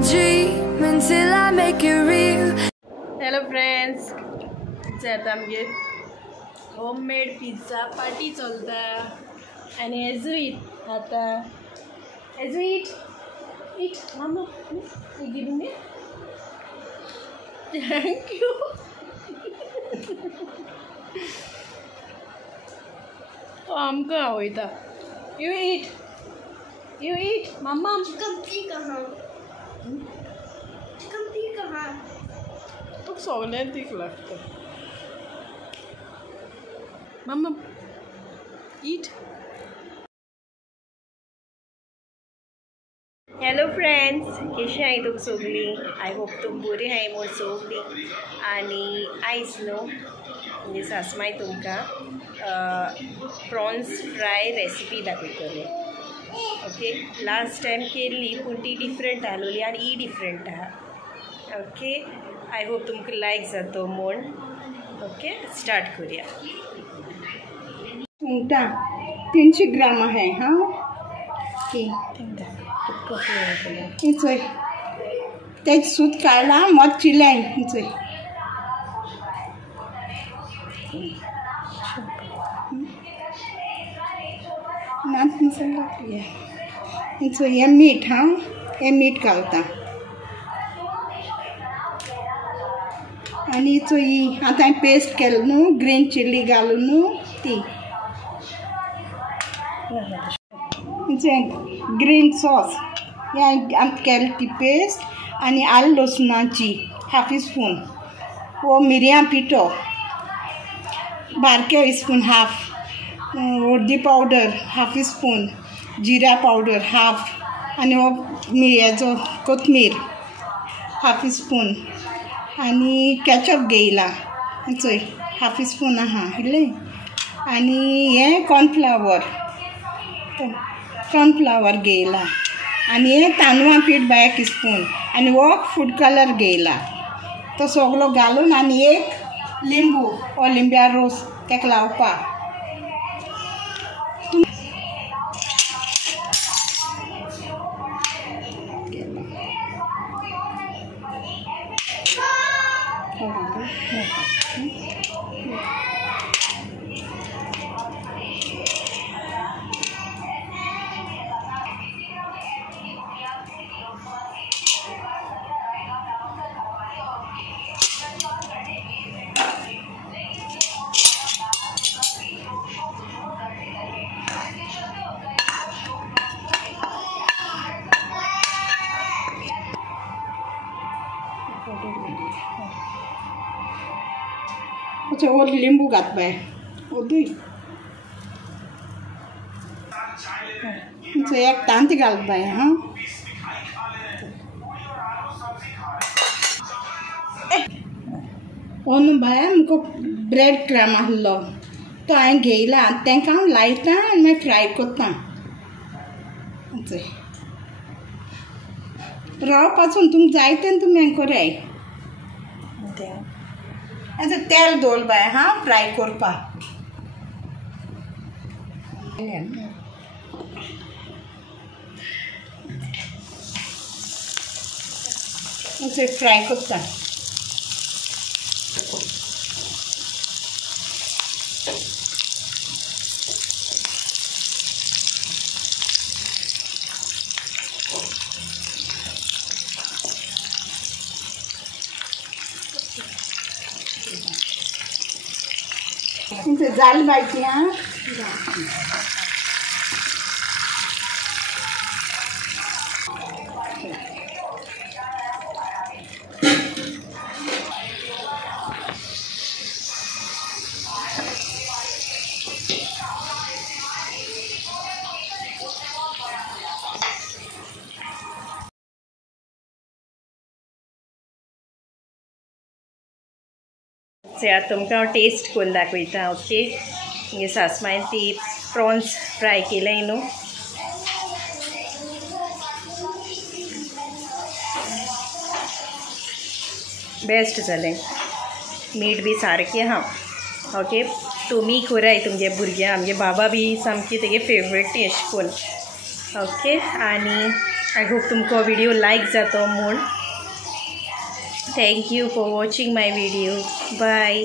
I'll dream until I make it real. Hello friends, आता आमगे homemade pizza party चलता आणि एजुईट आता eat mama you give me thank you आमका होईता you eat mama company कहाँ तो सगळ्यांत तीख लागतं mama eat. हेलो फ्रेंड्स, कशी आहे तुम सगळी? आय होप तुम बरी आहे मोर सगळी. आणि आयज न्हू म्हणजे सासमाय तुमकां प्रॉन्स फ्राय रेसिपी दाखयतले. ओके, लास्ट टायम केल्ली पूण ती डिफरंट आहलोली आनी ही डिफरंट आहा. ओके, आय होप तुमकां लायक जातो म्हूण. ओके, स्टार्ट करूया. सुंगटां 300 ग्राम आहे. हां चोय तेज सूत काढला मग चिलाय चोय नात मसाला चोय हे मीठ. हां हे मीठ घालता आनी चोय आतां हांवें पेस्ट केला न्हू ग्रीन चिली घालून न्हू ती ग्रीन सॉस आतां केली ती पेस्ट आनी आलं लसणाची हाफ स्पून वो मिरयां पिठो बारके स्पून हाफ हळदी पावडर हाफ स्पून जिरा पावडर हाफ आनी हो हेजो कोथमीर हाफ स्पून आनी केचप घेयला चोय हाफ स्पून आहा इल्लें आनी हें कॉर्नफ्लावर घेयला आनी हे तांदळां पीठ बाय स्पून आनी हो फूड कलर घेयला तो सगळो घालून आनी एक लिंबू हो लिंब्या रोस तेका लावपाक. अच्छा और लिंबू घात बाय ओदूय एक तांती घाल बाय. हां ओन बाय आमको ब्रेड क्रम आहलो तो हांवें घेयला तांकां हांव लायता आनी मागीर फ्राय करता. रावपासून तुमकां जाय तेन्ना तुमी हें कराय. आता तेल दवर बाय. हां फ्राय करपाक फ्राय करता. जाल माहिती. हां आतां तुमकां हांव टेस्ट करून दाखयता. ओके, म्हणजे सासमायन ती प्रॉन्स फ्राय केलें न्हू. बेस्ट जालें. मीठ बी सारकें आहा. ओके, तुमी कराय तुमगे भुरग्यां. आमगे बाबा बी सामकी तेगे फेवरेट ती अशें करून. ओके, आनी आय होप तुमकां व्हिडिओ लायक जातो म्हूण. Thank you for watching my video. Bye.